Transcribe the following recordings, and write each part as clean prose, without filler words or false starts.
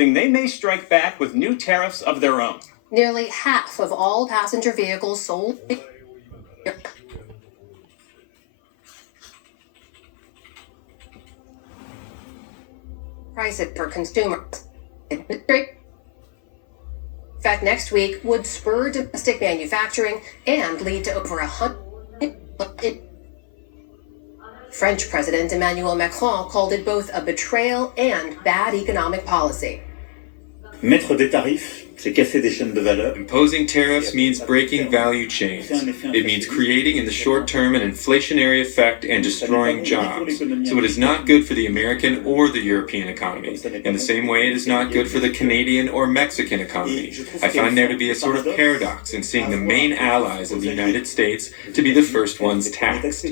They may strike back with new tariffs of their own. Nearly half of all passenger vehicles sold price it for consumers. In fact, next week would spur domestic manufacturing and lead to over 100. French President Emmanuel Macron called it both a betrayal and bad economic policy. Mettre des tarifs, c'est casser des chaînes de valeur. Imposing tariffs means breaking value chains. It means creating in the short term an inflationary effect and destroying jobs. So it is not good for the American or the European economy. In the same way, it is not good for the Canadian or Mexican economy. I find there to be a sort of paradox in seeing the main allies of the United States to be the first ones taxed.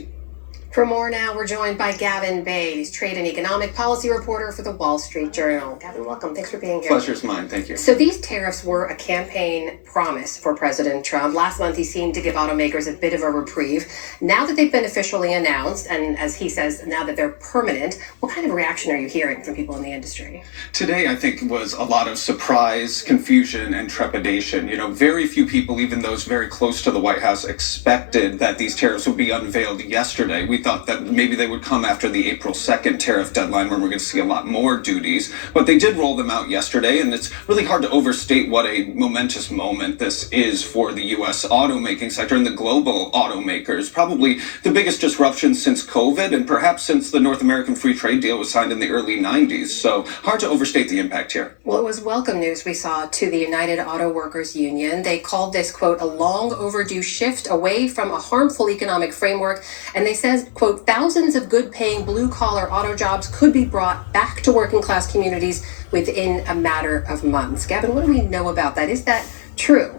For more now, we're joined by Gavin Bay. He's trade and economic policy reporter for the Wall Street Journal. Gavin, welcome. Thanks for being here. Pleasure's mine. Thank you. So these tariffs were a campaign promise for President Trump. Last month, he seemed to give automakers a bit of a reprieve. Now that they've been officially announced, and as he says, now that they're permanent, what kind of reaction are you hearing from people in the industry? Today, I think, was a lot of surprise, confusion, and trepidation. Very few people, even those very close to the White House, expected that these tariffs would be unveiled yesterday. We thought that maybe they would come after the April 2nd tariff deadline when we're going to see a lot more duties. But they did roll them out yesterday, and it's really hard to overstate what a momentous moment this is for the U.S. automaking sector and the global automakers. Probably the biggest disruption since COVID and perhaps since the North American Free Trade Deal was signed in the early 90s. So hard to overstate the impact here. Well, it was welcome news we saw to the United Auto Workers Union. They called this, quote, a long overdue shift away from a harmful economic framework. And they said, quote, thousands of good-paying blue-collar auto jobs could be brought back to working-class communities within a matter of months. Gavin, what do we know about that? Is that true?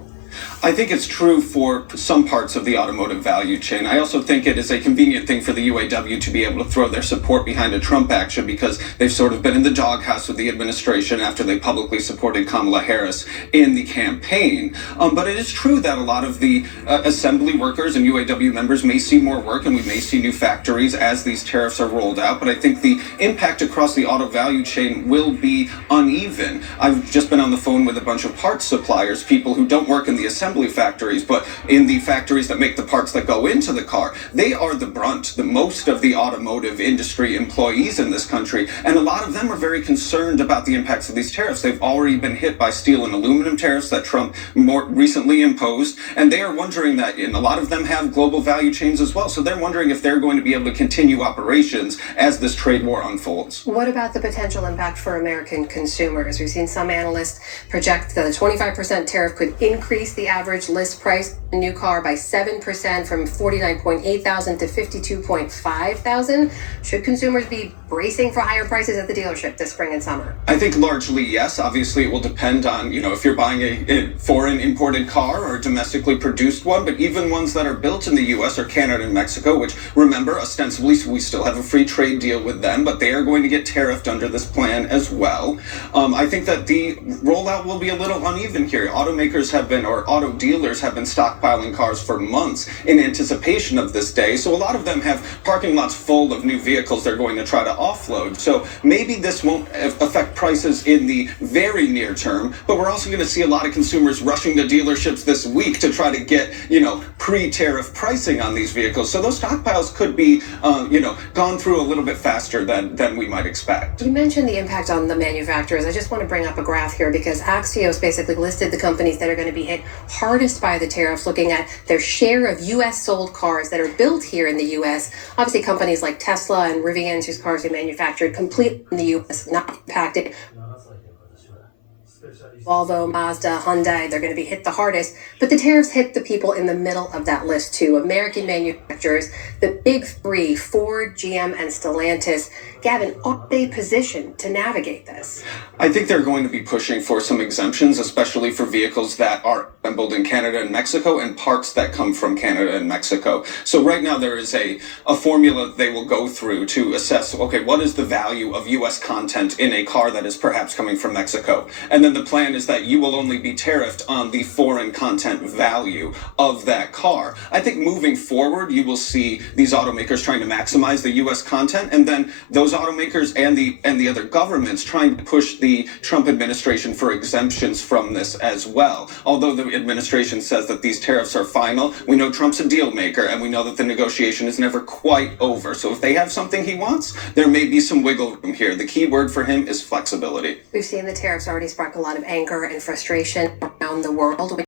I think it's true for some parts of the automotive value chain. I also think it is a convenient thing for the UAW to be able to throw their support behind a Trump action because they've sort of been in the doghouse with the administration after they publicly supported Kamala Harris in the campaign. But it is true that a lot of the assembly workers and UAW members may see more work and we may see new factories as these tariffs are rolled out. But I think the impact across the auto value chain will be uneven. I've just been on the phone with a bunch of parts suppliers, people who don't work in the assembly factories, but in the factories that make the parts that go into the car. They are the brunt, the most of the automotive industry employees in this country, and a lot of them are very concerned about the impacts of these tariffs. They've already been hit by steel and aluminum tariffs that Trump more recently imposed, and they are wondering that, and a lot of them have global value chains as well, so they're wondering if they're going to be able to continue operations as this trade war unfolds. What about the potential impact for American consumers? We've seen some analysts project that a 25% tariff could increase the average list price of a new car by 7% from $49,800 to $52,500. Should consumers be bracing for higher prices at the dealership this spring and summer? I think largely yes. Obviously, it will depend on, if you're buying a foreign imported car or a domestically produced one, but even ones that are built in the U.S. or Canada and Mexico, which, remember, ostensibly we still have a free trade deal with them, but they are going to get tariffed under this plan as well. I think that the rollout will be a little uneven here. Automakers have been, or auto dealers have been stockpiling cars for months in anticipation of this day. So a lot of them have parking lots full of new vehicles they're going to try to offload. So maybe this won't affect prices in the very near term, but we're also going to see a lot of consumers rushing to dealerships this week to try to get, pre-tariff pricing on these vehicles. So those stockpiles could be, gone through a little bit faster than we might expect. You mentioned the impact on the manufacturers. I just want to bring up a graph here because Axios basically listed the companies that are going to be hit hardest by the tariffs, looking at their share of U.S. sold cars that are built here in the U.S. Obviously, companies like Tesla and Rivian, whose cars are manufactured completely in the U.S., not impacted. Volvo, Mazda, Hyundai, they're going to be hit the hardest. But the tariffs hit the people in the middle of that list, too. American manufacturers, the big three, Ford, GM, and Stellantis. Gavin, are they positioned to navigate this? I think they're going to be pushing for some exemptions, especially for vehicles that are assembled in Canada and Mexico and parts that come from Canada and Mexico. So right now there is a formula they will go through to assess, okay, what is the value of US content in a car that is perhaps coming from Mexico? And then the plan is that you will only be tariffed on the foreign content value of that car. I think moving forward, you will see these automakers trying to maximize the US content, and then those automakers and the other governments trying to push the Trump administration for exemptions from this as well. Although the administration says that these tariffs are final, we know Trump's a deal maker, and we know that the negotiation is never quite over. So if they have something he wants, there may be some wiggle room here. The key word for him is flexibility. We've seen the tariffs already spark a lot of anger and frustration around the world.